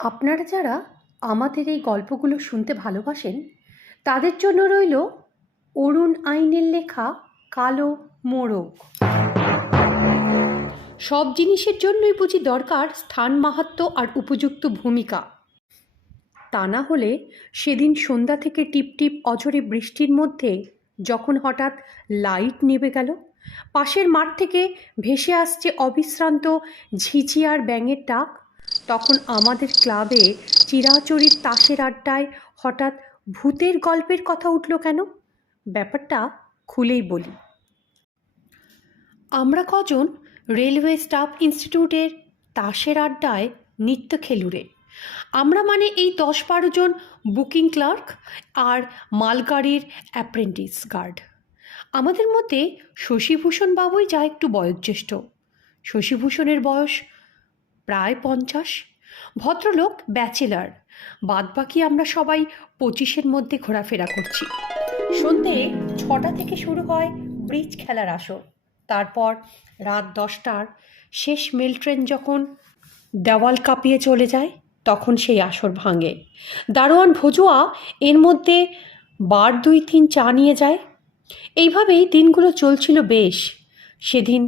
আপনারা যারা আমাদের এই গল্পগুলো শুনতে ভালোবাসেন তাদের জন্য রইল অরুণ আইনের লেখা কালো মোড়ক। সব জিনিসের জন্যই বুঝি দরকার স্থান মাহাত্ম্য আর উপযুক্ত ভূমিকা। তা না হলে সেদিন সন্ধ্যা থেকে টিপটিপ অঝরে বৃষ্টির মধ্যে যখন হঠাৎ লাইট নিভে গেল, পাশের মাঠ থেকে ভেসে আসছে অবিশ্রান্ত ঝিঝিয়ার ব্যাঙের ডাক, তখন আমাদের ক্লাবে চিরাচরিত তাসের আড্ডায় হঠাৎ ভূতের গল্পের কথা উঠল কেন? ব্যাপারটা খুলেই বলি। আমরা কজন রেলওয়ে স্টাফ ইনস্টিটিউটের তাসের আড্ডায় নিত্য খেলুড়ে। আমরা মানে এই 10-12 জন বুকিং ক্লার্ক আর মালগাড়ির অ্যাপ্রেন্টিস গার্ড। আমাদের মধ্যে শশীভূষণ বাবুই যা একটু বয়োজ্যেষ্ঠ। শশীভূষণের বয়স প্রায় 50, ভদ্রলোক ব্যাচেলার, বাদবাকি আমরা সবাই 25-এর মধ্যে ঘোরাফেরা করছি। সন্ধে 6টা থেকে শুরু হয় ব্রিজ খেলার আসর। তারপর রাত 10টার শেষ মেল ট্রেন যখন দেওয়াল কাঁপিয়ে চলে যায় তখন সেই আসর ভাঙে। দারোয়ান ভজুয়া এর মধ্যে বার 2-3 চা নিয়ে যায়। এইভাবেই দিনগুলো চলছিল বেশ। সেদিন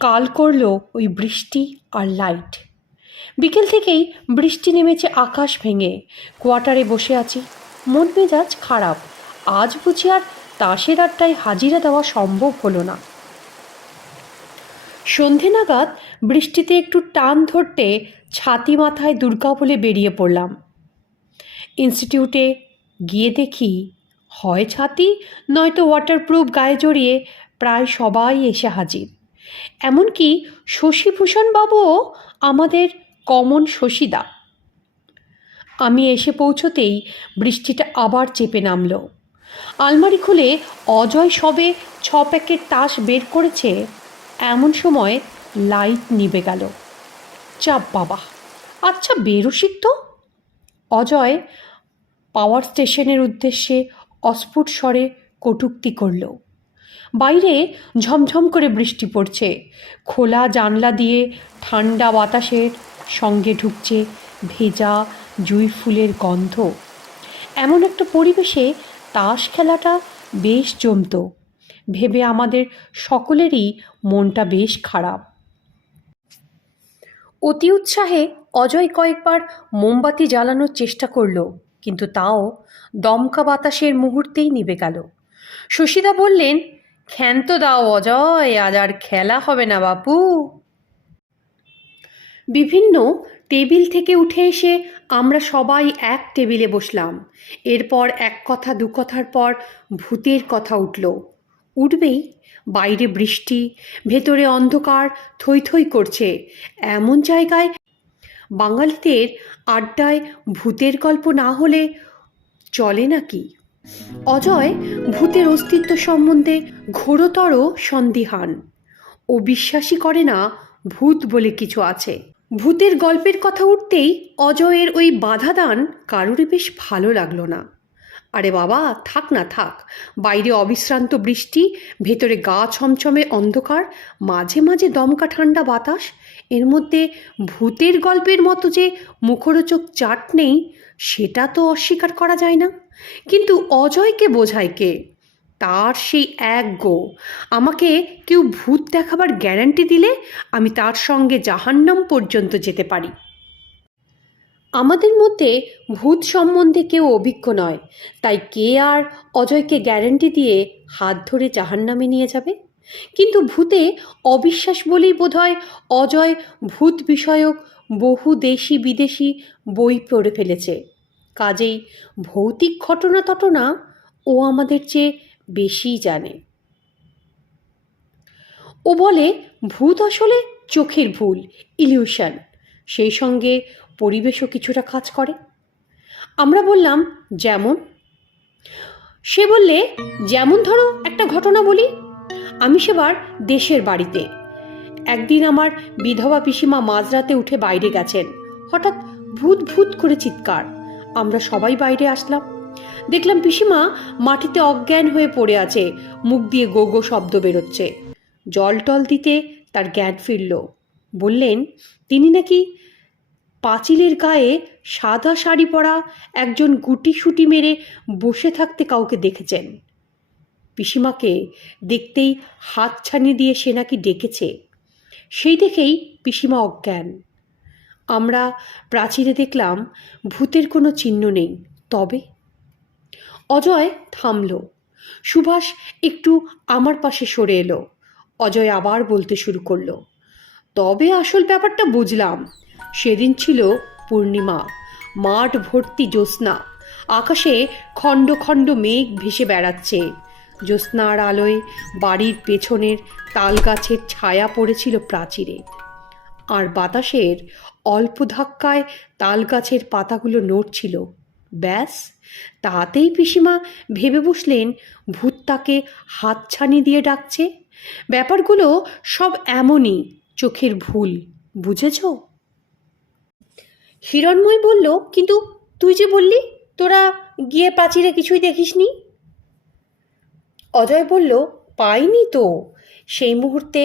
কাল করল ওই বৃষ্টি আর লাইট। বিকেল থেকেই বৃষ্টি নেমেছে আকাশ ভেঙে। কোয়ার্টারে বসে আছি, মন মেজাজ খারাপ। আজ বুঝি আর তাসের আড্ডায় হাজিরা দেওয়া সম্ভব হলো না। সন্ধে নাগাদ বৃষ্টিতে একটু টান ধরতে ছাতি মাথায় দুর্গা বলে বেরিয়ে পড়লাম। ইনস্টিটিউটে গিয়ে দেখি হয় ছাতি নয়তো ওয়াটারপ্রুফ গায়ে জড়িয়ে প্রায় সবাই এসে হাজির। এমনকি শশীভূষণ বাবুও আমাদের কমন শশীদা। আমি এসে পৌঁছতেই বৃষ্টিটা আবার চেপে নামল। আলমারি খুলে অজয় সবে 6 প্যাকেট তাস বের করেছে, এমন সময় লাইট নিভে গেল। চাপ বাবা, আচ্ছা বেরোসিক তো। অজয় পাওয়ার স্টেশনের উদ্দেশ্যে অস্ফুট স্বরে কটূক্তি করল। বাইরে ঝমঝম করে বৃষ্টি পড়ছে। খোলা জানলা দিয়ে ঠান্ডা বাতাসের সঙ্গে ঢুকছে ভেজা জুঁই ফুলের গন্ধ। এমন একটা পরিবেশে তাস খেলাটা বেশ জমত ভেবে আমাদের সকলেরই মনটা বেশ খারাপ। অতি উৎসাহে অজয় কয়েকবার মোমবাতি জ্বালানোর চেষ্টা করল, কিন্তু তাও দমকা বাতাসের মুহূর্তেই নিভে গেল। শশীদা বললেন, ক্ষান্ত দাও অজয়, আজ আর খেলা হবে না বাপু। বিভিন্ন টেবিল থেকে উঠে এসে আমরা সবাই এক টেবিলে বসলাম। এরপর এক কথা দু কথার পর ভূতের কথা উঠবেই। বাইরে বৃষ্টি, ভেতরে অন্ধকার থই থই করছে। এমন জায়গায় বাঙালিদের আড্ডায় ভূতের গল্প না হলে চলে নাকি? অজয় ভূতের অস্তিত্ব সম্বন্ধে ঘোরতর সন্দিহান। ও বিশ্বাসই করে না ভূত বলে কিছু আছে। ভূতের গল্পের কথা উঠতেই অজয়ের ওই বাধাদান কারুরই বেশ ভালো লাগলো না। আরে বাবা থাক না থাক, বাইরে অবিশ্রান্ত বৃষ্টি, ভেতরে গা ছমছমে অন্ধকার, মাঝে মাঝে দমকা ঠান্ডা বাতাস, এর মধ্যে ভূতের গল্পের মতো যে মুখরোচক চাট নেই সেটা তো অস্বীকার করা যায় না। কিন্তু অজয়কে বোঝায় কে? তার সেই এক গো, আমাকে কেউ ভূত দেখাবার গ্যারান্টি দিলে আমি তার সঙ্গে জাহান্নাম পর্যন্ত যেতে পারি। আমাদের মধ্যে ভূত সম্বন্ধে কেউ অভিজ্ঞ নয়, তাই কে আর অজয়কে গ্যারান্টি দিয়ে হাত ধরে জাহান্নামে নিয়ে যাবে? কিন্তু ভূতে অবিশ্বাস বলেই বোধহয় অজয় ভূত বিষয়ক বহু দেশি বিদেশি বই পড়ে ফেলেছে। কাজেই ভৌতিক ঘটনা টটনা ও আমাদের চেয়ে বেশিই জানে। ও বলে ভূত আসলে চোখের ভুল, ইলিউশন, সেই সঙ্গে পরিবেশও কিছুটা কাজ করে। আমরা বললাম যেমন? সে বললে, যেমন ধরো একটা ঘটনা বলি। আমি সেবার দেশের বাড়িতে। একদিন আমার বিধবা পিসিমা মাঝরাতে উঠে বাইরে গেছেন। হঠাৎ ভূত ভূত করে চিৎকার। আমরা সবাই বাইরে আসলাম। দেখলাম পিসিমা মাটিতে অজ্ঞান হয়ে পড়ে আছে, মুখ দিয়ে গো গো শব্দ বেরোচ্ছে। জল টল দিতে তার জ্ঞান ফিরল। বললেন তিনি নাকি পাঁচিলের গায়ে সাদা শাড়ি পরা একজন গুটিসুটি মেরে বসে থাকতে কাউকে দেখেছেন। পিসিমাকে দেখতেই হাতছানি দিয়ে সে নাকি ডেকেছে। সেই দেখেই পিসিমা অজ্ঞান। আমরা প্রাচীরে দেখলাম ভূতের কোনো চিহ্ন নেই। তবে অজয় থামল। সুভাষ একটু আমার পাশে সরে এলো। অজয় আবার বলতে শুরু করলো, তবে আসল ব্যাপারটা বুঝলাম। সেদিন ছিল পূর্ণিমা, মাঠ ভর্তি জ্যোৎস্না, আকাশে খণ্ড খণ্ড মেঘ ভেসে বেড়াচ্ছে। জ্যোৎস্নার আলোয় বাড়ির পেছনের তাল গাছের ছায়া পড়েছিল প্রাচীরে, আর বাতাসের অল্প ধাক্কায় তাল গাছের পাতাগুলো নড়ছিল। ব্যাস, তাতেই পিসিমা ভেবে বসলেন ভূত তাকে হাতছানি দিয়ে ডাকছে। ব্যাপারগুলো সব এমনই, চোখের ভুল, বুঝেছ? হিরণময় বলল, কিন্তু তুই যে বললি তোরা গিয়ে প্রাচীরে কিছুই দেখিসনি। অজয় বলল, পাইনি তো। সেই মুহূর্তে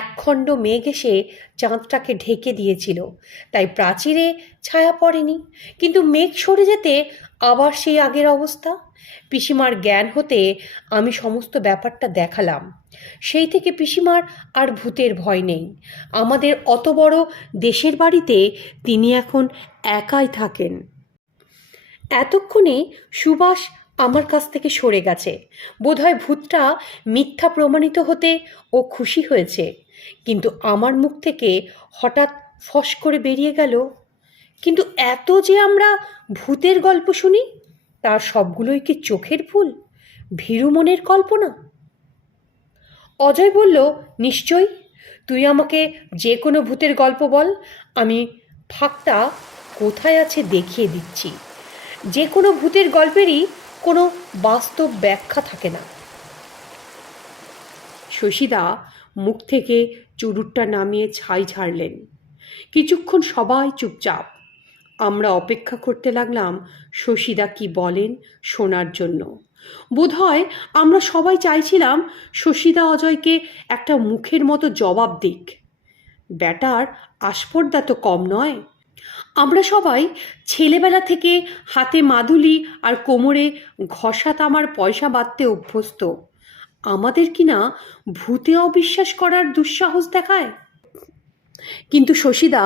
একখণ্ড মেঘ এসে চাঁদটাকে ঢেকে দিয়েছিল, তাই প্রাচীরে ছায়া পড়েনি। কিন্তু মেঘ সরে যেতে আবার সেই আগের অবস্থা। পিসিমার জ্ঞান হতে আমি সমস্ত ব্যাপারটা দেখালাম। সেই থেকে পিসিমার আর ভূতের ভয় নেই। আমাদের অত বড় দেশের বাড়িতে তিনি এখন একাই থাকেন। এতক্ষণে সুভাষ আমার কাছ থেকে সরে গেছে। বোধহয় ভূতটা মিথ্যা প্রমাণিত হতে ও খুশি হয়েছে। কিন্তু আমার মুখ থেকে হঠাৎ ফস করে বেরিয়ে গেল, কিন্তু এত যে আমরা ভূতের গল্প শুনি, তার সবগুলোই কি চোখের ভুল, ভীরু মনের কল্পনা? অজয় বলল, নিশ্চয়ই। তুই আমাকে যে কোনো ভূতের গল্প বল, আমি ফাঁকটা কোথায় আছে দেখিয়ে দিচ্ছি। যে কোনো ভূতের গল্পেরই কোনো বাস্তব ব্যাখ্যা থাকে না। শশীদা মুখ থেকে চুরুটটা নামিয়ে ছাই ঝাড়লেন। কিছুক্ষণ সবাই চুপচাপ। আমরা অপেক্ষা করতে লাগলাম শশীদা কি বলেন শোনার জন্য। বোধহয় আমরা সবাই চাইছিলাম শশীদা অজয়কে একটা মুখের মতো জবাব দিক। ব্যাটার আস্পর্ধা তো কম নয়। আমরা সবাই ছেলেবেলা থেকে হাতে মাদুলি আর কোমরে ঘষা তামার পয়সা বাঁধতে অভ্যস্ত। আমাদের কিনা ভূতে অবিশ্বাস করার দুঃসাহস দেখায়। কিন্তু শশীদা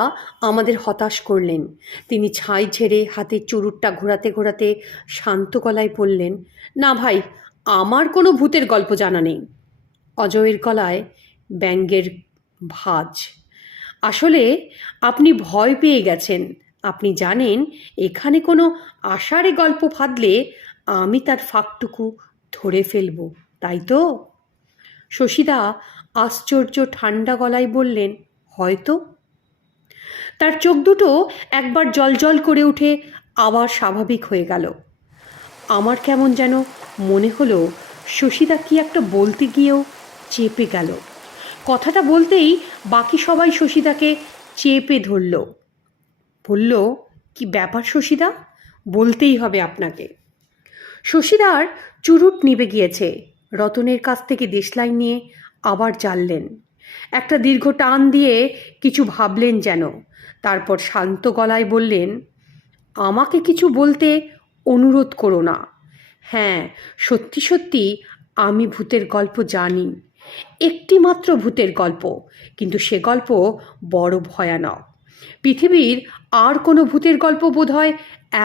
আমাদের হতাশ করলেন। তিনি ছাই ঝেড়ে হাতের চুরুটটা ঘোরাতে ঘোরাতে শান্ত গলায় বললেন, না ভাই, আমার কোনো ভূতের গল্প জানা নেই। অজয়ের গলায় ব্যঙ্গের ভাঁজ। আসলে আপনি ভয় পেয়ে গেছেন। আপনি জানেন এখানে কোনো আষাঢ়ে গল্প ফাঁদলে আমি তার ফাঁকটুকু ধরে ফেলব, তাই তো? শশীদা আশ্চর্য ঠান্ডা গলায় বললেন, হয়তো। তার চোখ দুটো একবার জলজল করে উঠে আবার স্বাভাবিক হয়ে গেল। আমার কেমন যেন মনে হলো শশীদা কি একটা বলতে গিয়েও চেপে গেল। কথাটা বলতেই বাকি সবাই শশীদাকে চেপে ধরল। বলল, কি ব্যাপার শশীদা, বলতেই হবে আপনাকে। শশীদার চুরুট নিভে গিয়েছে। রতনের কাছ থেকে দেশলাই নিয়ে আবার জ্বাললেন। একটা দীর্ঘ টান দিয়ে কিছু ভাবলেন যেন, তারপর শান্ত গলায় বললেন, আমাকে কিছু বলতে অনুরোধ করো না। হ্যাঁ, সত্যি সত্যি আমি ভূতের গল্প জানি, একটি মাত্র ভূতের গল্প, কিন্তু সে গল্প বড় ভয়ানক। পৃথিবীর আর কোনো ভূতের গল্প বোধহয়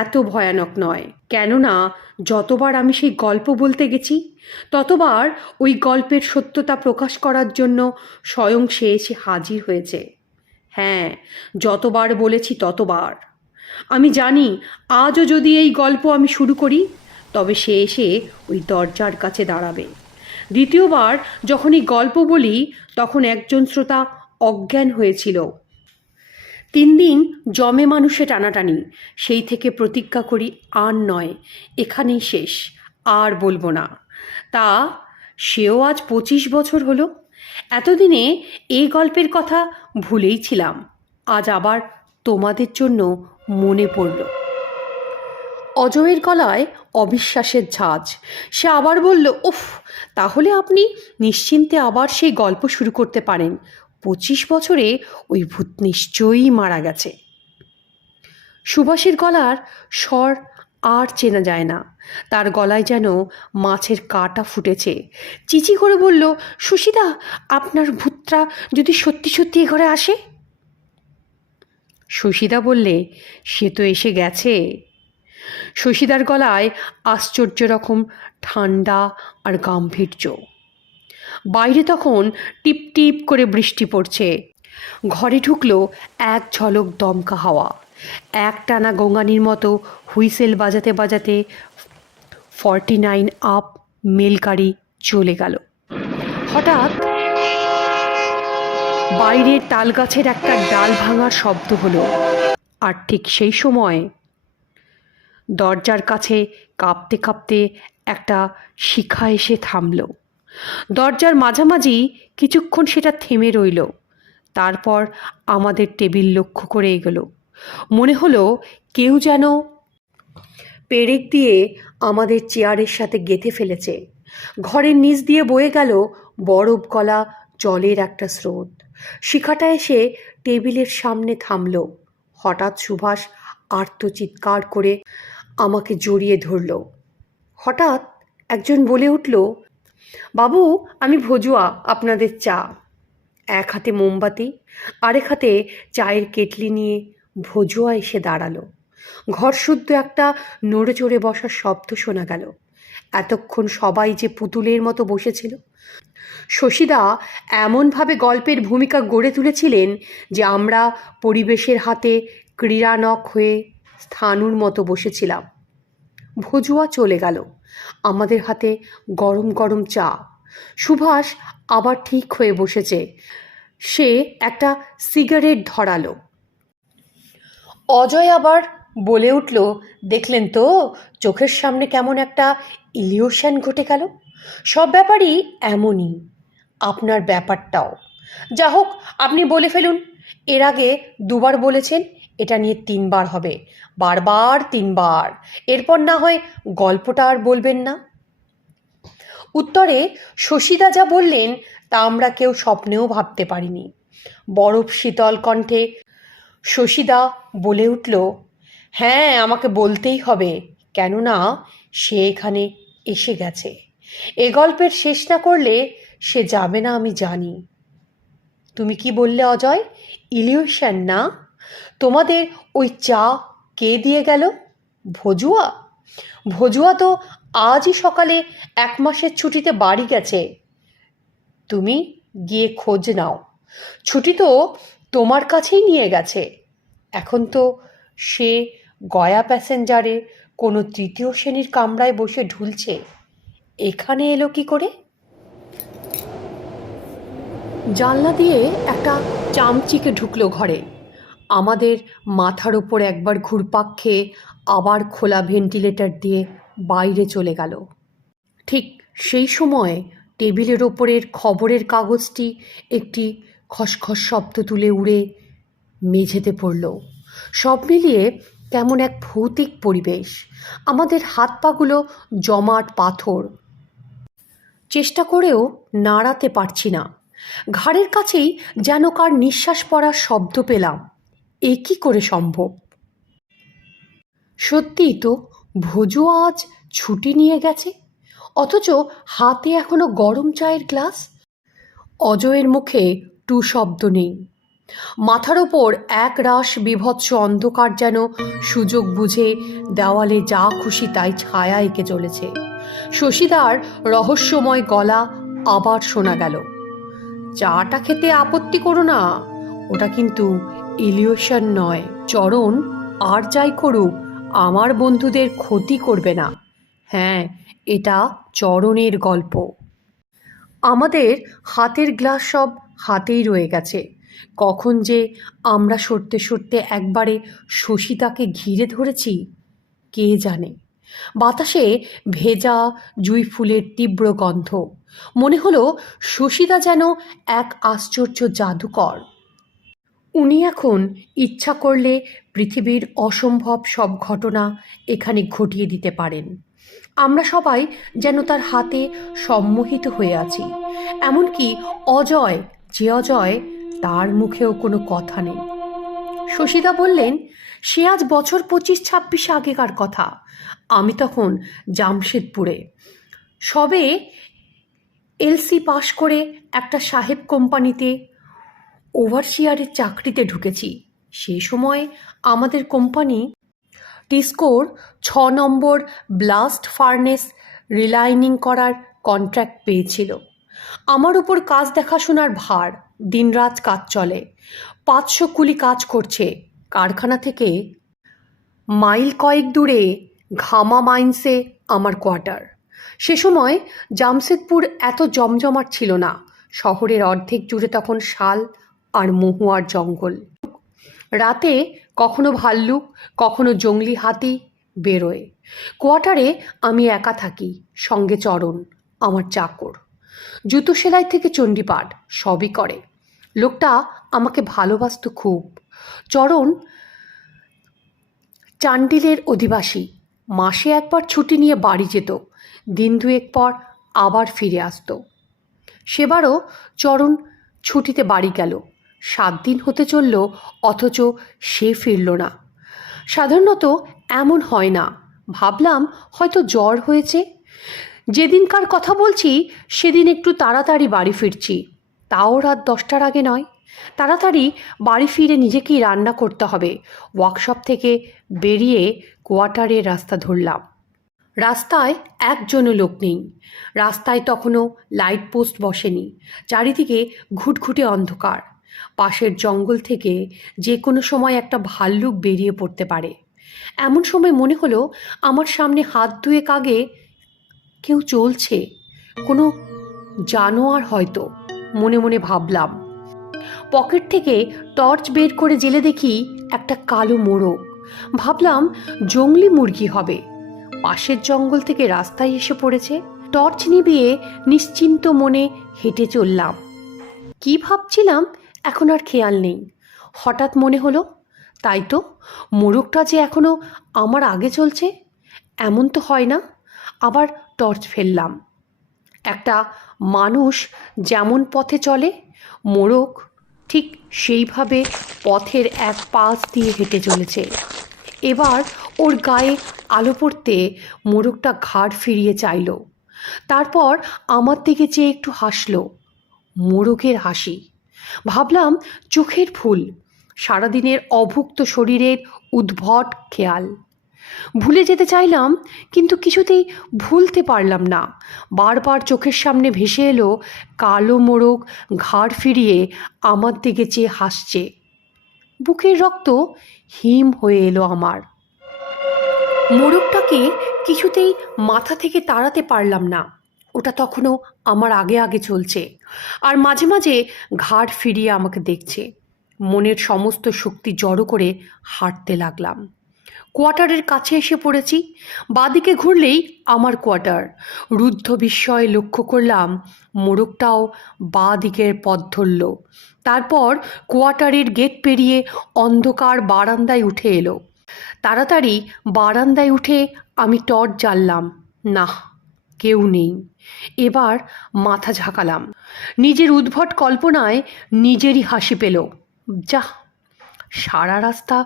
এত ভয়ানক নয়। কেননা যতবার আমি সেই গল্প বলতে গেছি, ততবার ওই গল্পের সত্যতা প্রকাশ করার জন্য স্বয়ং সে এসে হাজির হয়েছে। হ্যাঁ, যতবার বলেছি ততবার। আমি জানি আজও যদি এই গল্প আমি শুরু করি, তবে সে এসে ওই দরজার কাছে দাঁড়াবে। দ্বিতীয়বার যখন এই গল্প বলি, তখন একজন শ্রোতা অজ্ঞান হয়েছিল। 3 দিন জমে মানুষে টানাটানি। সেই থেকে প্রতিজ্ঞা করি আর নয়, এখানেই শেষ, আর বলবো না। তা সেও আজ 25 বছর হলো। এতদিনে এই গল্পের কথা ভুলেই ছিলাম। আজ আবার তোমাদের জন্য মনে পড়ল। অজয়ের গলায় অবিশ্বাসের ঝাঁজ। সে আবার বলল, উফ, তাহলে আপনি নিশ্চিন্তে আবার সেই গল্প শুরু করতে পারেন। 25 বছরে ওই ভূত নিশ্চয়ই মারা গেছে। সুভাষের গলার স্বর আর চেনা যায় না। তার গলায় যেন মাছের কাঁটা ফুটেছে। চিচি করে বলল, সুশীদা, আপনার ভূতটা যদি সত্যি সত্যি এ ঘরে আসে? সুশীদা বললে, সে তো এসে গেছে। সুশীদার গলায় আশ্চর্য রকম ঠান্ডা আর গাম্ভীর্য। বাইরে তখন টিপ টিপ করে বৃষ্টি পড়ছে। ঘরে ঢুকলো এক ঝলক দমকা হাওয়া। একটানা গঙ্গানির মতো হুইসেল বাজাতে বাজাতে 49 আপ মেলগাড়ি চলে গেল। হঠাৎ বাইরের তালগাছের একটা ডাল ভাঙার শব্দ হলো। আর ঠিক সেই সময় দরজার কাছে কাঁপতে কাঁপতে একটা শিখা এসে থামল। দরজার মাঝামাঝি কিছুক্ষণ সেটা থেমে রইল। তারপর আমাদের টেবিল লক্ষ্য করে এগোলো। মনে হলো কেউ যেন পেরেক দিয়ে আমাদের চেয়ারের সাথে গেঁথে ফেলেছে। ঘরের নিচ দিয়ে বয়ে গেল বরফ গলা জলের একটা স্রোত। শিখাটা এসে টেবিলের সামনে থামল। হঠাৎ সুভাষ আর্তচিৎকার করে আমাকে জড়িয়ে ধরল। হঠাৎ একজন বলে উঠল, বাবু, আমি ভজুয়া, আপনাদের চা। এক হাতে মোমবাতি, আরেক হাতে চায়ের কেটলি নিয়ে ভজুয়া এসে দাঁড়ালো। ঘর শুদ্ধ একটা নড়ে চড়ে বসার শব্দ শোনা গেল। এতক্ষণ সবাই যে পুতুলের মতো বসেছিল। শশীদা এমনভাবে গল্পের ভূমিকা গড়ে তুলেছিলেন যে আমরা পরিবেশের হাতে ক্রীড়ানক হয়ে স্থাণুর মতো বসেছিলাম। ভজুয়া চলে গেল, আমাদের হাতে গরম গরম চা। সুভাষ আবার ঠিক হয়ে বসেছে। সে একটা সিগারেট ধরালো। অজয় আবার বলে উঠল, দেখলেন তো চোখের সামনে কেমন একটা ইলিউশন ঘটে গেল। সব ব্যাপারই এমনই, আপনার ব্যাপারটাও। যা হোক, আপনি বলে ফেলুন। এর আগে দুবার বলেছেন, এটা নিয়ে 3 বার হবে, বারবার 3 বার। এরপর না হয় গল্পটা আর বলবেন না। উত্তরে শশীদা যা বললেন তা আমরা কেউ স্বপ্নেও ভাবতে পারিনি। বরফ শীতল কণ্ঠে শশীদা বলে উঠল, হ্যাঁ, আমাকে বলতেই হবে, কেননা সে এখানে এসে গেছে। এ গল্পের শেষ না করলে সে যাবে না, আমি জানি। তুমি কি বললে অজয়? ইলিউশন না? তোমাদের ওই চা কে দিয়ে গেল? ভজুয়া? ভজুয়া তো আজই সকালে 1 মাসের ছুটিতে বাড়ি গেছে। তুমি গিয়ে খোঁজ নাও। ছুটি তো তোমার কাছেই নিয়ে গেছে। এখন তো সে গয়া প্যাসেঞ্জারে কোনো 3য় শ্রেণীর কামরায় বসে ঢুলছে। এখানে এলো কি করে? জানলা দিয়ে একটা চামচিকে ঢুকলো ঘরে। আমাদের মাথার ওপর একবার ঘুরপাক খেয়ে আবার খোলা ভেন্টিলেটর দিয়ে বাইরে চলে গেল। ঠিক সেই সময় টেবিলের ওপরের খবরের কাগজটি একটি খসখস শব্দ তুলে উড়ে মেঝেতে পড়ল। সব মিলিয়ে কেমন এক ভৌতিক পরিবেশ। আমাদের হাত পাগুলো জমাট পাথর। চেষ্টা করেও নাড়াতে পারছি না। ঘাড়ের কাছেই যেন কার নিঃশ্বাস পড়ার শব্দ পেলাম। এ কি করে সম্ভব? সত্যিই তো, ভজুয়া আজ ছুটি নিয়ে গেছে, অথচ হাতে এখনো গরম চায়ের গ্লাস। অজয়ের মুখে টু শব্দ নেই। মাথার ওপর এক রাশ বিভৎস অন্ধকার যেন সুযোগ বুঝে দেওয়ালে যা খুশি তাই ছায়া এঁকে চলেছে। শশীদার রহস্যময় গলা আবার শোনা গেল, চাটা খেতে আপত্তি করো না, ওটা কিন্তু ইলিউশন নয়। চরণ আর যাই করুক আমার বন্ধুদের ক্ষতি করবে না। হ্যাঁ, এটা চরণের গল্প। আমাদের হাতের গ্লাস সব হাতেই রয়ে গেছে। কখন যে আমরা সরতে সরতে একবারে শশীদাকে ঘিরে ধরেছি কে জানে। বাতাসে ভেজা জুঁই ফুলের তীব্র গন্ধ। মনে হলো শশীদা যেন এক আশ্চর্য জাদুকর। উনি এখন ইচ্ছা করলে পৃথিবীর অসম্ভব সব ঘটনা এখানে ঘটিয়ে দিতে পারেন। আমরা সবাই যেন তার হাতে সম্মোহিত হয়ে আছি। এমনকি অজয়, যে অজয়, তার মুখেও কোনো কথা নেই। শশীদা বললেন, সে আজ বছর 25-26 আগেকার কথা। আমি তখন জামশেদপুরে সবে এলসি পাশ করে একটা সাহেব কোম্পানিতে ওভারসিয়ারের চাকরিতে ঢুকেছি। সে সময় আমাদের কোম্পানি টিস্কোর 6 নম্বর ব্লাস্ট ফার্নেস রিলাইনিং করার কন্ট্রাক্ট পেয়েছিল। আমার উপর কাজ দেখাশোনার ভার, দিনরাত কাজ চলে। 500 কুলি কাজ করছে। কারখানা থেকে মাইল কয়েক দূরে ঘামা মাইন্সে আমার কোয়ার্টার। সে সময় জামশেদপুর এত জমজমাট ছিল না। শহরের অর্ধেক জুড়ে তখন শাল আর মহুয়ার জঙ্গল। রাতে কখনো ভাল্লুক, কখনো জংলি হাতি বেরোয়। কোয়ার্টারে আমি একা থাকি, সঙ্গে চরণ, আমার চাকর। জুতো সেলাই থেকে চণ্ডীপাঠ সবই করে। লোকটা আমাকে ভালোবাসত খুব। চরণ চান্ডিলের অধিবাসী। মাসে একবার ছুটি নিয়ে বাড়ি যেত, দিন দুয়েক পর আবার ফিরে আসতো। সেবারও চরণ ছুটিতে বাড়ি গেল। 7 দিন হতে চলল, অথচ সে ফিরল না। সাধারণত এমন হয় না। ভাবলাম হয়তো জ্বর হয়েছে। যেদিনকার কথা বলছি সেদিন একটু তাড়াতাড়ি বাড়ি ফিরছি, তাও রাত 10টার আগে নয়। তাড়াতাড়ি বাড়ি ফিরে নিজেকেই রান্না করতে হবে। ওয়ার্কশপ থেকে বেরিয়ে কোয়ার্টারের রাস্তা ধরলাম। রাস্তায় একজনও লোক নেই। রাস্তায় তখনও লাইট পোস্ট বসেনি। চারিদিকে ঘুটঘুটে অন্ধকার। পাশের জঙ্গল থেকে যে কোনো সময় একটা ভাল্লুক বেরিয়ে পড়তে পারে। এমন সময় মনে হলো আমার সামনে হাত দুয়েক আগে কেউ চলছে, কোনো জানোয়ার হয়তো, মনে মনে ভাবলাম। পকেট থেকে টর্চ বের করে জেলে দেখি একটা কালো মোরগ। ভাবলাম জংলি মুরগি হবে। পাশের জঙ্গল থেকে রাস্তায় এসে পড়েছে। টর্চ নিভিয়ে নিশ্চিন্ত মনে হেঁটে চললাম। কি ভাবছিলাম এখন আর খেয়াল নেই। হঠাৎ মনে হলো, তাই তো, মোরগটা যে এখনো আমার আগে চলছে, এমন তো হয় না। আবার টর্চ ফেললাম। একটা মানুষ যেমন পথে চলে, মোরগ ঠিক সেইভাবে পথের এক পাশ দিয়ে হেঁটে চলেছে। এবার ওর গায়ে আলো পড়তে মোরগটা ঘাড় ফিরিয়ে চাইল। তারপর আমার দিকে চেয়ে একটু হাসল। মোরগের হাসি। ভাবলাম চোখের ফুল, সারাদিনের অভুক্ত শরীরের উদ্ভট খেয়াল। ভুলে যেতে চাইলাম, কিন্তু কিছুতেই ভুলতে পারলাম না। বারবার চোখের সামনে ভেসে এলো কালো মোরগ ঘাড় ফিরিয়ে আমার দিকে চেয়ে হাসছে। বুকের রক্ত হিম হয়ে এলো আমার। মোরগটাকে কিছুতেই মাথা থেকে তাড়াতে পারলাম না। ওটা তখনও আমার আগে আগে চলছে, আর মাঝে মাঝে ঘাড় ফিরিয়ে আমাকে দেখছে। মনের সমস্ত শক্তি জড়ো করে হাঁটতে লাগলাম। কোয়ার্টারের কাছে এসে পড়েছি। বাঁদিকে ঘুরলেই আমার কোয়ার্টার। রুদ্ধ বিস্ময়ে লক্ষ্য করলাম মোরগটাও বাঁ দিকের পথ ধরল। তারপর কোয়ার্টারের গেট পেরিয়ে অন্ধকার বারান্দায় উঠে এলো। তাড়াতাড়ি বারান্দায় উঠে আমি টর্চ জ্বাললাম। না, কেউ নেই। এবার মাথা ঝাঁকালাম। নিজের উদ্ভট কল্পনায় নিজেরই হাসি পেল। যাহ, সারা রাস্তা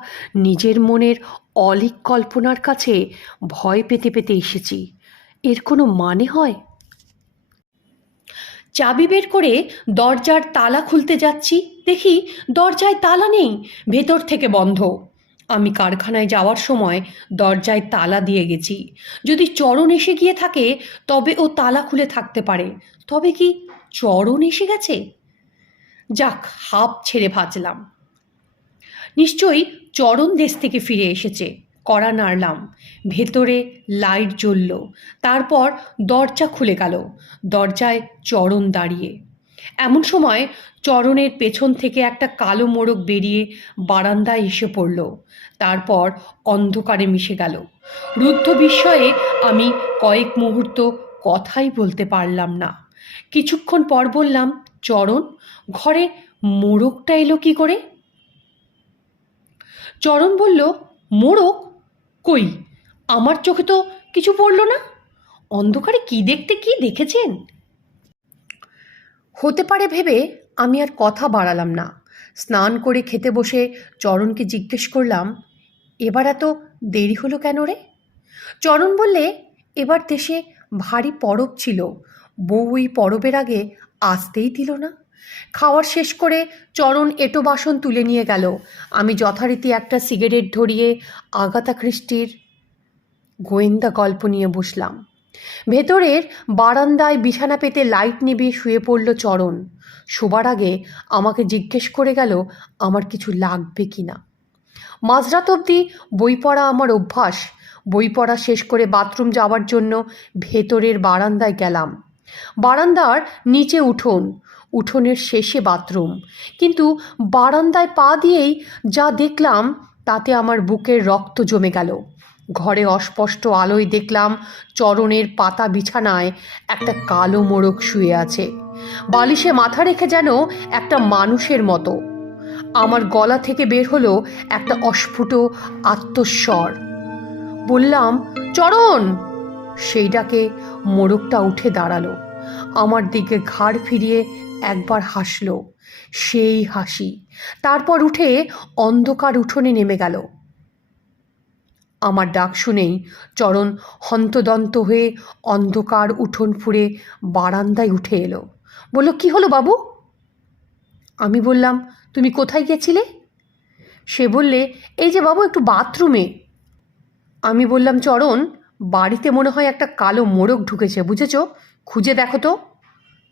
নিজের মনের অলীক কল্পনার কাছে ভয় পেতে পেতে এসেছি। এর কোনো মানে হয়? চাবি বের করে দরজার তালা খুলতে যাচ্ছি, দেখি দরজায় তালা নেই, ভেতর থেকে বন্ধ। আমি কারখানায় যাওয়ার সময় দরজায় তালা দিয়ে গেছি। যদি চরণ এসে গিয়ে থাকে তবে ও তালা খুলে থাকতে পারে। তবে কি চরণ এসে গেছে? যাক, হাঁপ ছেড়ে ভাজলাম। নিশ্চয়ই চরণ দেশ থেকে ফিরে এসেছে। কড়া নাড়লাম। ভেতরে লাইট জ্বলল। তারপর দরজা খুলে গেল। দরজায় চরণ দাঁড়িয়ে। এমন সময় চরণের পেছন থেকে একটা কালো মোরগ বেরিয়ে বারান্দায় এসে পড়ল। তারপর অন্ধকারে মিশে গেল। রুদ্ধ বিস্ময়ে আমি কয়েক মুহূর্ত কথাই বলতে পারলাম না। কিছুক্ষণ পর বললাম, চরণ, ঘরে মোরগটা এলো কি করে? চরণ বলল, মোরগ? কই, আমার চোখে তো কিছু পড়ল না। অন্ধকারে কি দেখতে কি দেখেছেন? হতে পারে ভেবে আমি আর কথা বাড়ালাম না। স্নান করে খেতে বসে চরণকে জিজ্ঞেস করলাম, এবার এত দেরি হলো কেন রে? চরণ বললে, এবার দেশে ভারী পরব ছিল, বউ ওই পরবের আগে আসতেই দিল না। খাওয়ার শেষ করে চরণ এঁটো বাসন তুলে নিয়ে গেল। আমি যথারীতি একটা সিগারেট ধরিয়ে আগাথা ক্রিস্টির গোয়েন্দা গল্প নিয়ে বসলাম। ভেতরের বারান্দায় বিছানা পেতে লাইট নিভিয়ে শুয়ে পড়ল চরণ। শোবার আগে আমাকে জিজ্ঞেস করে গেল আমার কিছু লাগবে কি না। মাঝরাত অবধি বই পড়া আমার অভ্যাস। বই পড়া শেষ করে বাথরুম যাওয়ার জন্য ভেতরের বারান্দায় গেলাম। বারান্দার নিচে উঠোন, উঠোনের শেষে বাথরুম, কিন্তু বারান্দায় পা দিয়েই যা দেখলাম তাতে আমার বুকের রক্ত জমে গেল। ঘরে অস্পষ্ট আলোয় দেখলাম চরণের পাতা বিছানায় একটা কালো মোড়ক শুয়ে আছে, বালিশে মাথা রেখে যেন একটা মানুষের মতো। আমার গলা থেকে বের হলো একটা অস্ফুট আত্মস্বর। বললাম, চরণ! সেই ডাকে মোড়কটা উঠে দাঁড়ালো, আমার দিকে ঘাড় ফিরিয়ে একবার হাসলো, সেই হাসি। তারপর উঠে অন্ধকার উঠোনে নেমে গেল। আমার ডাক শুনেই চরণ হন্তদন্ত হয়ে অন্ধকার উঠোন ফুঁড়ে বারান্দায় উঠে এলো। বলল, কি হলো বাবু? আমি বললাম, তুমি কোথায় গেছিলে? সে বললে, এই যে বাবু, একটু বাথরুমে। আমি বললাম, চরণ, বাড়িতে মনে হয় একটা কালো মোড়ক ঢুকেছে, বুঝেছ? খুঁজে দেখো তো।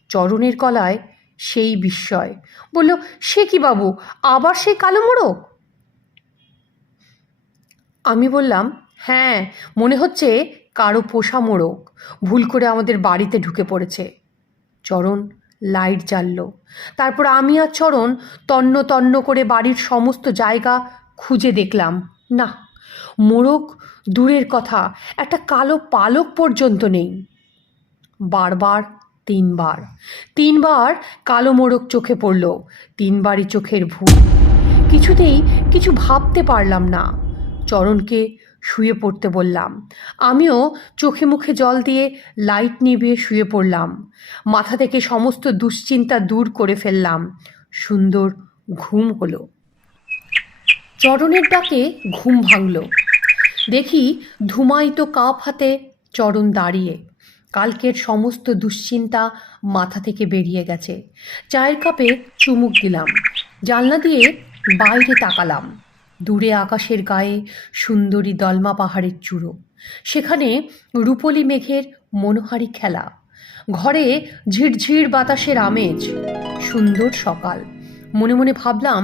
চরণের গলায় সেই বিস্ময়। বলল, সে কি বাবু, আবার সেই কালো মোড়ক? আমি বললাম, হ্যাঁ, মনে হচ্ছে কারো পোষা মোড়ক ভুল করে আমাদের বাড়িতে ঢুকে পড়েছে। চরণ লাইট জ্বালল। তারপর আমি আর চরণ তন্ন তন্ন করে বাড়ির সমস্ত জায়গা খুঁজে দেখলাম। না, মোড়ক দূরের কথা, একটা কালো পালক পর্যন্ত নেই। বারবার তিনবার কালো মোড়ক চোখে পড়ল, তিনবারই চোখের ভুল। কিছুতেই কিছু ভাবতে পারলাম না। চরণকে শুয়ে পড়তে বললাম। আমিও চোখে মুখে জল দিয়ে লাইট নিভিয়ে শুয়ে পড়লাম। মাথা থেকে সমস্ত দুশ্চিন্তা দূর করে ফেললাম। সুন্দর ঘুম হলো। চরণের ডাকে ঘুম ভাঙল। দেখি ধুমায়িত কাপ হাতে চরণ দাঁড়িয়ে। কালকের সমস্ত দুশ্চিন্তা মাথা থেকে বেরিয়ে গেছে। চায়ের কাপে চুমুক দিলাম। জানলা দিয়ে বাইরে তাকালাম। দূরে আকাশের গায়ে সুন্দরী দলমা পাহাড়ের চূড়ো, সেখানে রূপলি মেঘের মনোহারী খেলা। ঘরে ঝিরঝির বাতাসের আমেজ। সুন্দর সকাল। মনে মনে ভাবলাম,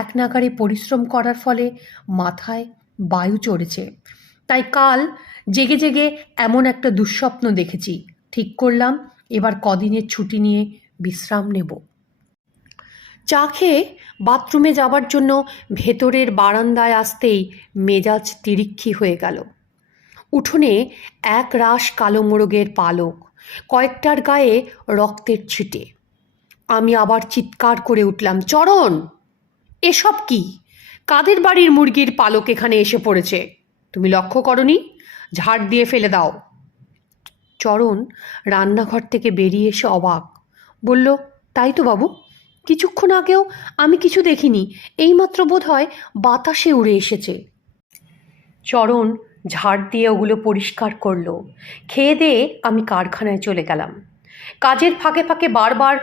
এক নাগাড়ে পরিশ্রম করার ফলে মাথায় বায়ু চড়েছে, তাই কাল জেগে জেগে এমন একটা দুঃস্বপ্ন দেখেছি। ঠিক করলাম এবার কদিনের ছুটি নিয়ে বিশ্রাম নেব। চা খেয়ে বাথরুমে যাবার জন্য ভেতরের বারান্দায় আসতেই মেজাজ তিরিক্ষি হয়ে গেল। উঠোনে এক রাশ কালো মোড়গের পালক, কয়েকটার গায়ে রক্তের ছিটে। আমি আবার চিৎকার করে উঠলাম, চরণ! এসব কি? কাদের বাড়ির মুরগির পালক এখানে এসে পড়েছে? তুমি লক্ষ্য করনি? ঝাড় দিয়ে ফেলে দাও। চরণ রান্নাঘর থেকে বেরিয়ে এসে অবাক। বলল, তাই তো বাবু, কিছুক্ষণ আগেও আমি কিছু দেখিনি, এইমাত্র বোধ হয় বাতাসে উড়ে এসেছে। চরণ ঝাড় দিয়ে ওগুলো পরিষ্কার করলো। খেয়ে দিয়ে আমি কারখানায় চলে গেলাম। কাজের ফাঁকে ফাঁকে বারবার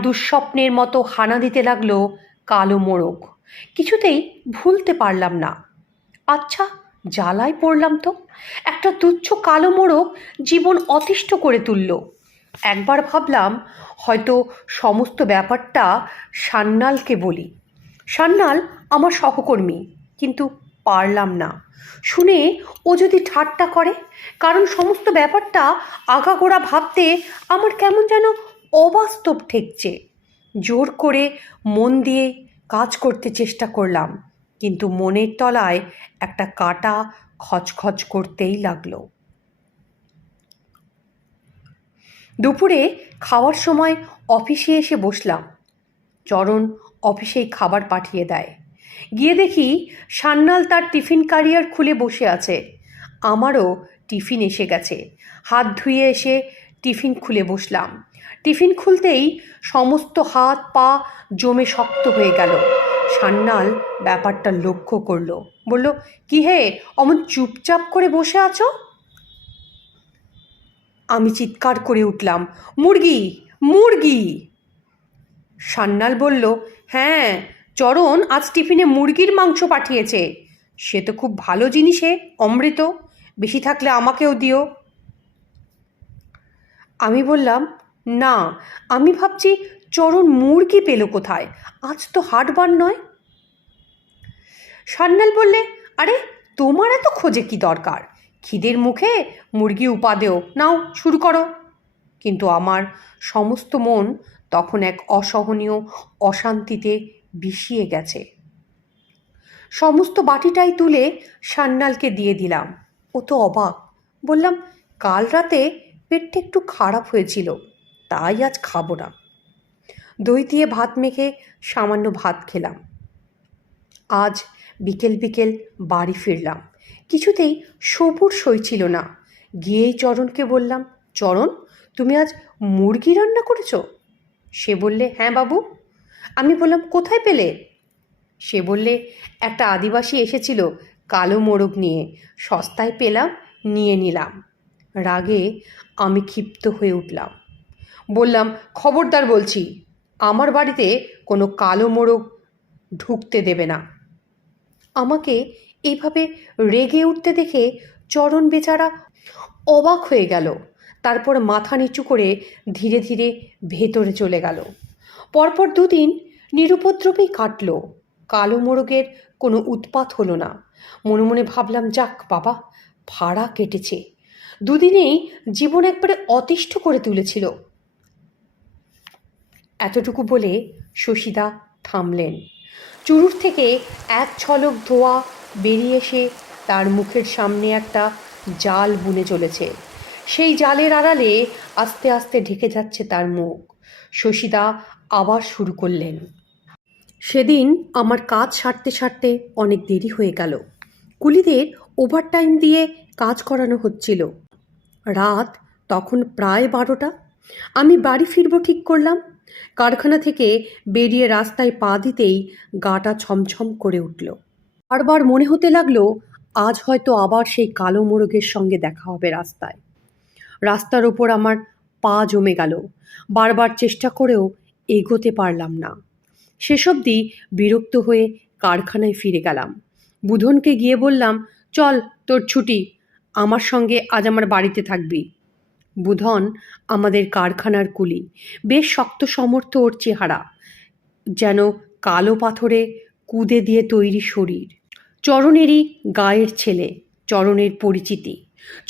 দুঃস্বপ্নের মতো হানা দিতে লাগলো কালো মোড়ক। কিছুতেই ভুলতে পারলাম না। আচ্ছা, জ্বালায় পড়লাম তো। একটা তুচ্ছ কালো মোড়ক জীবন অতিষ্ঠ করে তুলল। একবার ভাবলাম হয়তো সমস্ত ব্যাপারটা সান্যালকে বলি। সান্যাল আমার সহকর্মী, কিন্তু পারলাম না। শুনে ও যদি ঠাট্টা করে, কারণ সমস্ত ব্যাপারটা আগাগোড়া ভাবতে আমার কেমন যেন অবাস্তব ঠেকছে। জোর করে মন দিয়ে কাজ করতে চেষ্টা করলাম, কিন্তু মনের তলায় একটা কাঁটা খচখচ করতেই লাগলো। দুপুরে খাওয়ার সময় অফিসে এসে বসলাম। চরণ অফিসেই খাবার পাঠিয়ে দেয়। গিয়ে দেখি সান্যাল তার টিফিন ক্যারিয়ার খুলে বসে আছে। আমারও টিফিন এসে গেছে। হাত ধুয়ে এসে টিফিন খুলে বসলাম। টিফিন খুলতেই সমস্ত হাত পা জমে শক্ত হয়ে গেল। সান্যাল ব্যাপারটা লক্ষ্য করলো, বলল, কি হে, অমন চুপচাপ করে বসে আছো? আমি চিৎকার করে উঠলাম, মুরগি, মুরগি। সান্যাল বলল, হ্যাঁ, চরণ আজ টিফিনে মুরগির মাংস পাঠিয়েছে। সে তো খুব ভালো জিনিসে, অমৃত, বেশি থাকলে আমাকেও দিও। আমি বললাম, না, আমি ভাবছি চরণ মুরগি পেল কোথায়, আজ তো হাটবার নয়। সান্যাল বললে, আরে তোমার এত খোঁজে কি দরকার, খিদের মুখে মুরগি উপাদেয়, নাও শুরু করো। কিন্তু আমার সমস্ত মন তখন এক অসহনীয় অশান্তিতে বিষিয়ে গেছে। সমস্ত বাটিটাই তুলে সান্যালকে দিয়ে দিলাম। ও তো অবাক। বললাম, কাল রাতে পেটটা একটু খারাপ হয়েছিল, তাই আজ খাবো না। দই দিয়ে ভাত মেখে সামান্য ভাত খেলাম। আজ বিকেল বিকেল বাড়ি ফিরলাম, কিছুতেই সবুর সইছিল না। গিয়েই চরণকে বললাম, চরণ, তুমি আজ মুরগি রান্না করেছো? সে বললে, হ্যাঁ বাবু। আমি বললাম, কোথায় পেলে? সে বললে, একটা আদিবাসী এসেছিল কালো মোরগ নিয়ে, সস্তায় পেলাম, নিয়ে নিলাম। রাগে আমি ক্ষিপ্ত হয়ে উঠলাম। বললাম, খবরদার বলছি, আমার বাড়িতে কোনো কালো মোরগ ঢুকতে দেবে না। আমাকে এইভাবে রেগে উঠতে দেখে চরণ বেচারা অবাক হয়ে গেল। তারপর মাথা নিচু করে ধীরে ধীরে ভেতরে চলে গেল। পরপর দুদিন নিরুপদ্রবেই কাটল। কালো মোরগের কোনো উৎপাত হলো না। মনে মনে ভাবলাম, যাক বাবা, ভাড়া কেটেছে। দুদিনেই জীবন একবারে অতিষ্ঠ করে তুলেছিল। এতটুকু বলে শশীদা থামলেন। চুরুট থেকে এক ছলক ধোঁয়া বেরিয়ে এসে তার মুখের সামনে একটা জাল বুনে চলেছে। সেই জালের আড়ালে আস্তে আস্তে ঢেকে যাচ্ছে তার মুখ। শশীদা আবার শুরু করলেন। সেদিন আমার কাজ সারতে সারতে অনেক দেরি হয়ে গেল। কুলিদের ওভারটাইম দিয়ে কাজ করানো হচ্ছিল। রাত তখন প্রায় 12টা। আমি বাড়ি ফিরব ঠিক করলাম। কারখানা থেকে বেরিয়ে রাস্তায় পা দিতেই গাটা ছমছম করে উঠল। বারবার মনে হতে লাগলো, আজ হয়তো আবার সেই কালো মোরগের সঙ্গে দেখা হবে রাস্তায়। রাস্তার ওপর আমার পা জমে গেল। বারবার চেষ্টা করেও এগোতে পারলাম না। শেষ অবধি বিরক্ত হয়ে কারখানায় ফিরে গেলাম। বুধনকে গিয়ে বললাম, চল, তোর ছুটি, আমার সঙ্গে আজ আমার বাড়িতে থাকবি। বুধন আমাদের কারখানার কুলি, বেশ শক্ত সমর্থ ওর চেহারা, যেন কালো পাথরে কুদে দিয়ে তৈরি শরীর। চরণেরই গায়ের ছেলে, চরণের পরিচিতি।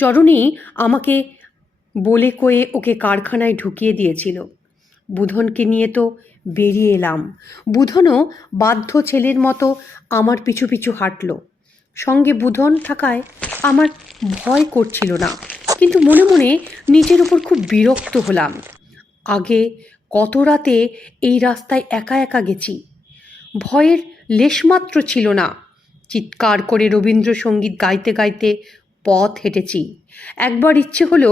চরণই আমাকে বলে কয়ে ওকে কারখানায় ঢুকিয়ে দিয়েছিল। বুধনকে নিয়ে তো বেরিয়ে এলাম। বুধনও বাধ্য ছেলের মতো আমার পিছু পিছু হাঁটল। সঙ্গে বুধন থাকায় আমার ভয় করছিল না, কিন্তু মনে মনে নিজের উপর খুব বিরক্ত হলাম। আগে কত রাতে এই রাস্তায় একা একা গেছি, ভয়ের লেশমাত্র ছিল না। চিৎকার করে রবীন্দ্রসঙ্গীত গাইতে গাইতে পথ হেঁটেছি। একবার ইচ্ছে হলো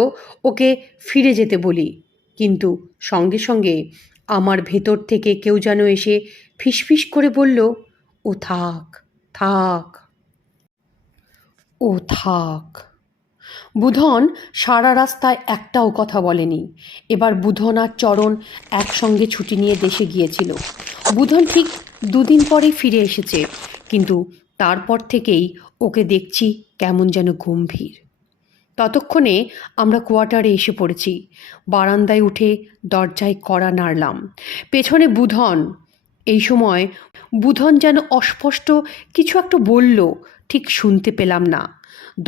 ওকে ফিরে যেতে বলি, কিন্তু সঙ্গে সঙ্গে আমার ভেতর থেকে কেউ যেন এসে ফিসফিস করে বলল, ও থাক, থাক, ও থাক। বুধন সারা রাস্তায় একটাও কথা বলেনি। এবার বুধন আর চরণ একসঙ্গে ছুটি নিয়ে দেশে গিয়েছিল। বুধন ঠিক 2 দিন পরেই ফিরে এসেছে, কিন্তু তারপর থেকেই ওকে দেখছি কেমন যেন গম্ভীর। ততক্ষণে আমরা কোয়ার্টারে এসে পড়েছি। বারান্দায় উঠে দরজায় কড়া নাড়লাম। পেছনে বুধন। এই সময় বুধন যেন অস্পষ্ট কিছু একটা বলল, ঠিক শুনতে পেলাম না।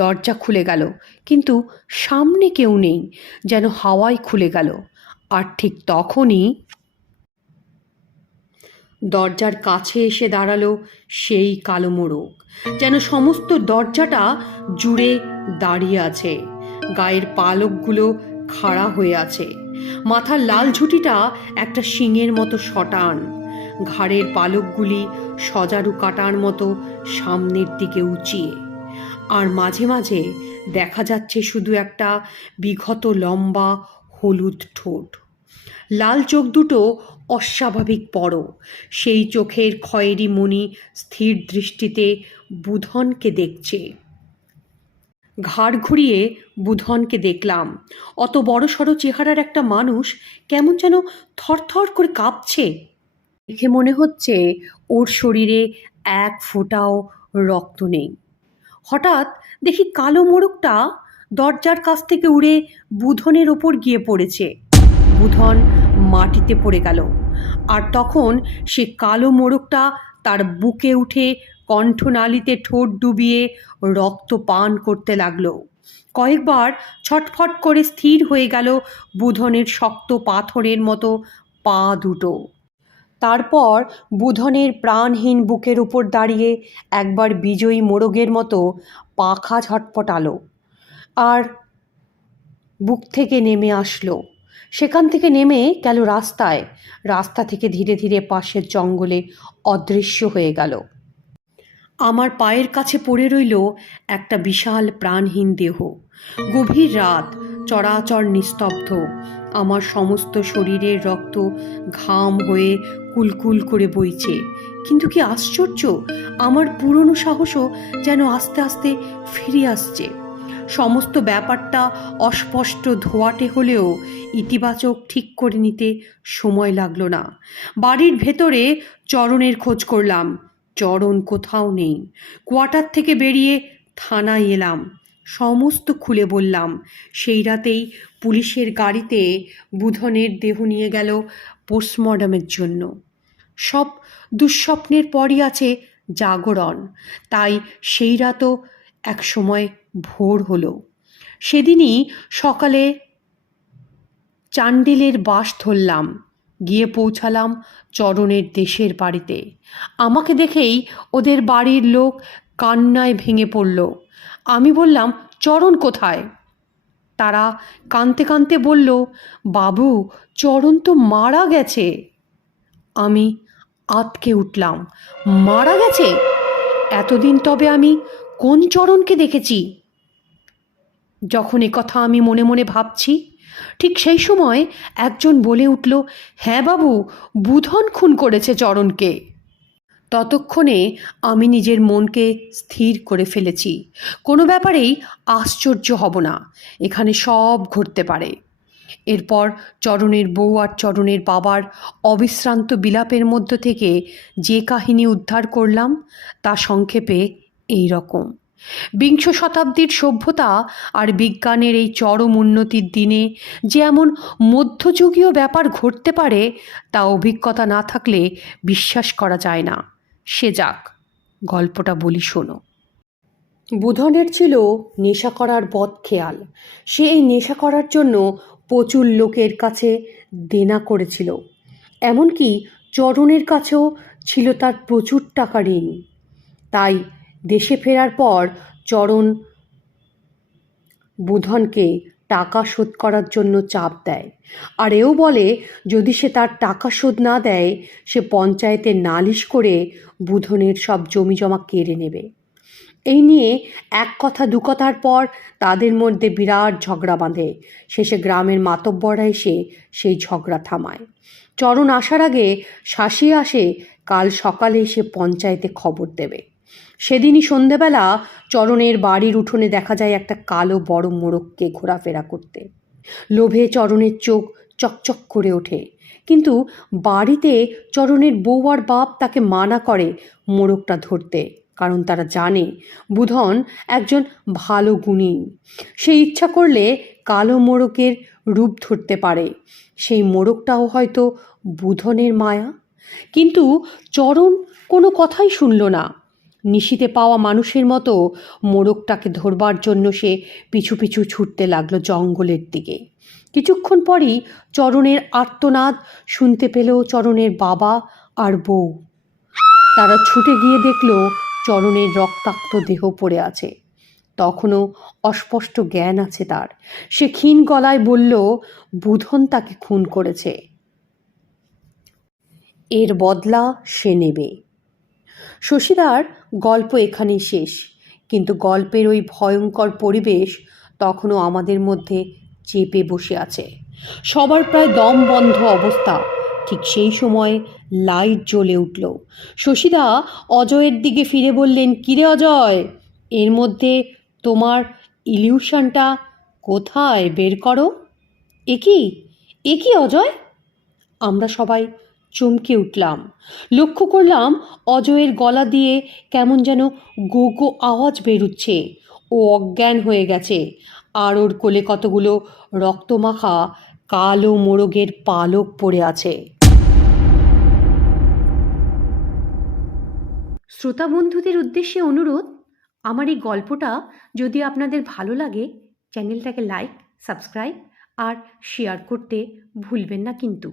দরজা খুলে গেল, কিন্তু সামনে কেউ নেই, যেন হাওয়ায় খুলে গেল। আর ঠিক তখনই দরজার কাছে এসে দাঁড়ালো সেই কালো মোরগ, যেন সমস্ত দরজাটা জুড়ে দাঁড়িয়ে আছে। গায়ের পালকগুলো খাড়া হয়ে আছে, মাথার লাল ঝুঁটিটা একটা শিঙের মতো শটান, ঘাড়ের পালকগুলি সজারু কাটার মতো সামনের দিকে উঁচিয়ে, আর মাঝে মাঝে দেখা যাচ্ছে শুধু একটা বিঘত লম্বা হলুদ ঠোঁট। লাল চোখ দুটো অস্বাভাবিক বড়। সেই চোখের খয়েরি মণি স্থির দৃষ্টিতে বুধনকে দেখছে। ঘাড় ঘুরিয়ে বুধনকে দেখলাম। অত বড়সড় চেহারার একটা মানুষ কেমন যেন থরথর করে কাঁপছে। দেখে মনে হচ্ছে ওর শরীরে এক ফোঁটাও রক্ত নেই। হঠাৎ দেখি কালো মোড়কটা দরজার কাছ থেকে উড়ে বুধনের ওপর গিয়ে পড়েছে। বুধন মাটিতে পড়ে গেল। আর তখন সে কালো মোড়কটা তার বুকে উঠে কণ্ঠনালীতে ঠোঁট ডুবিয়ে রক্ত পান করতে লাগলো। কয়েকবার ছটফট করে স্থির হয়ে গেল বুধনের শক্ত পাথরের মতো পা দুটো। তারপর বুধনের প্রাণহীন বুকের উপর দাঁড়িয়ে একবার বিজয়ী মোরগের মতো পাখা ঝটপটালো আর বুক থেকে নেমে আসলো। সেখান থেকে নেমে গেল রাস্তায়। রাস্তা থেকে ধীরে ধীরে পাশের জঙ্গলে অদৃশ্য হয়ে গেল। আমার পায়ের কাছে পড়ে রইল একটা বিশাল প্রাণহীন দেহ। গভীর রাত, চরাচর নিস্তব্ধ। আমার সমস্ত শরীরের রক্ত ঘাম হয়ে কুলকুল করে বইছে। কিন্তু কি আশ্চর্য, আমার পুরনো সাহসও যেন আস্তে আস্তে ফিরে আসছে। সমস্ত ব্যাপারটা অস্পষ্ট ধোঁয়াটে হলেও ইতিবাচক ঠিক করে নিতে সময় লাগলো না। বাড়ির ভেতরে চরণের খোঁজ করলাম। চরণ কোথাও নেই। কোয়ার্টার থেকে বেরিয়ে থানায় এলাম। সমস্ত খুলে বললাম। সেই রাতেই পুলিশের গাড়িতে বুধনের দেহ নিয়ে গেল পোস্টমর্টমের জন্য। সব দুঃস্বপ্নের পরই আছে জাগরণ, তাই সেই রাতও এক সময় ভোর হলো। সেদিনই সকালে চান্ডিলের বাস ধরলাম, গিয়ে পৌঁছালাম চরণের দেশের বাড়িতে। আমাকে দেখেই ওদের বাড়ির লোক কান্নায় ভেঙে পড়ল। আমি বললাম, চরণ কোথায়? তারা কাঁদতে কাঁদতে বলল, বাবু, চরণ তো মারা গেছে। আমি আঁতকে উঠলাম। মারা গেছে? এতদিন তবে আমি কোন চরণকে দেখেছি? যখন কথা আমি মনে মনে ভাবছি, ঠিক সেই সময় একজন বলে উঠল, হ্যাঁ বাবু, বুধন খুন করেছে চরণকে। ততক্ষণে আমি নিজের মনকে স্থির করে ফেলেছি, কোনো ব্যাপারেই আশ্চর্য হব না, এখানে সব ঘটতে পারে। এরপর চরণের বউ আর চরণের বাবার অবিশ্রান্ত বিলাপের মধ্য থেকে যে কাহিনী উদ্ধার করলাম তা সংক্ষেপে এই রকম। বিংশ শতাব্দীর সভ্যতা আর বিজ্ঞানের এই চরম উন্নতির দিনে যে এমন মধ্যযুগীয় ব্যাপার ঘটতে পারে তা অভিজ্ঞতা না থাকলে বিশ্বাস করা যায় না। সে যাক, গল্পটা বলি শোনো। বুধনের ছিল নেশা করার বদ খেয়াল। সে এই নেশা করার জন্য প্রচুর লোকের কাছে দেনা করেছিল। এমনকি চরণের কাছেও ছিল তার প্রচুর টাকা ঋণ। তাই দেশে ফেরার পর চরণ বুধনকে টাকা শোধ করার জন্য চাপ দেয়, আর এও বলে যদি সে তার টাকা শোধ না দেয় সে পঞ্চায়েতে নালিশ করে বুধনের সব জমিজমা কেড়ে নেবে। এই নিয়ে এক কথা দু কথার পর তাদের মধ্যে বিরাট ঝগড়া বাঁধে। শেষে গ্রামের মাতব্বররা এসে সেই ঝগড়া থামায়। চরণ আসার আগে শাসিয়ে আসে কাল সকালে এসে পঞ্চায়েতে খবর দেবে। সেদিনই সন্ধেবেলা চরণের বাড়ির উঠোনে দেখা যায় একটা কালো বড় মোড়ককে ঘোরাফেরা করতে। লোভে চরণের চোখ চকচক করে ওঠে, কিন্তু বাড়িতে চরণের বউ আর বাপ তাকে মানা করে মোড়কটা ধরতে, কারণ তারা জানে বুধন একজন ভালো গুণী। সে ইচ্ছা করলে কালো মোড়কের রূপ ধরতে পারে। সেই মোড়কটাও হয়তো বুধনের মায়া। কিন্তু চরণ কোনো কথাই শুনল না। নিশিতে পাওয়া মানুষের মতো মোড়কটাকে ধরবার জন্য সে পিছু পিছু ছুটতে লাগলো জঙ্গলের দিকে। কিছুক্ষণ পরই চরণের আর্তনাদ শুনতে পেল চরণের বাবা আর বউ। তারা ছুটে গিয়ে দেখল চরণের রক্তাক্ত দেহ পড়ে আছে। তখনও অস্পষ্ট জ্ঞান আছে তার। সে ক্ষীণ গলায় বলল, বুধন তাকে খুন করেছে, এর বদলা সে নেবে। শশীদার গল্প এখানেই শেষ, কিন্তু গল্পের ওই ভয়ঙ্কর পরিবেশ তখনও আমাদের মধ্যে চেপে বসে আছে। সবার প্রায় দম বন্ধ অবস্থা। ঠিক সেই সময় লাইট জ্বলে উঠল। শশীদা অজয়ের দিকে ফিরে বললেন, কিরে অজয়, এর মধ্যে তোমার ইলিউশনটা কোথায় বের করো? এ কি, এ কি অজয়? আমরা সবাই চমকে উঠলাম। লক্ষ্য করলাম অজয়ের গলা দিয়ে কেমন যেন গো গো আওয়াজ বেরুচ্ছে। ও অজ্ঞান হয়ে গেছে, আর ওর কোলে কতগুলো রক্তমাখা কালো মোরগের পালক পড়ে আছে। শ্রোতা বন্ধুদের উদ্দেশ্যে অনুরোধ, আমার এই গল্পটা যদি আপনাদের ভালো লাগে, চ্যানেলটাকে লাইক, সাবস্ক্রাইব আর শেয়ার করতে ভুলবেন না কিন্তু।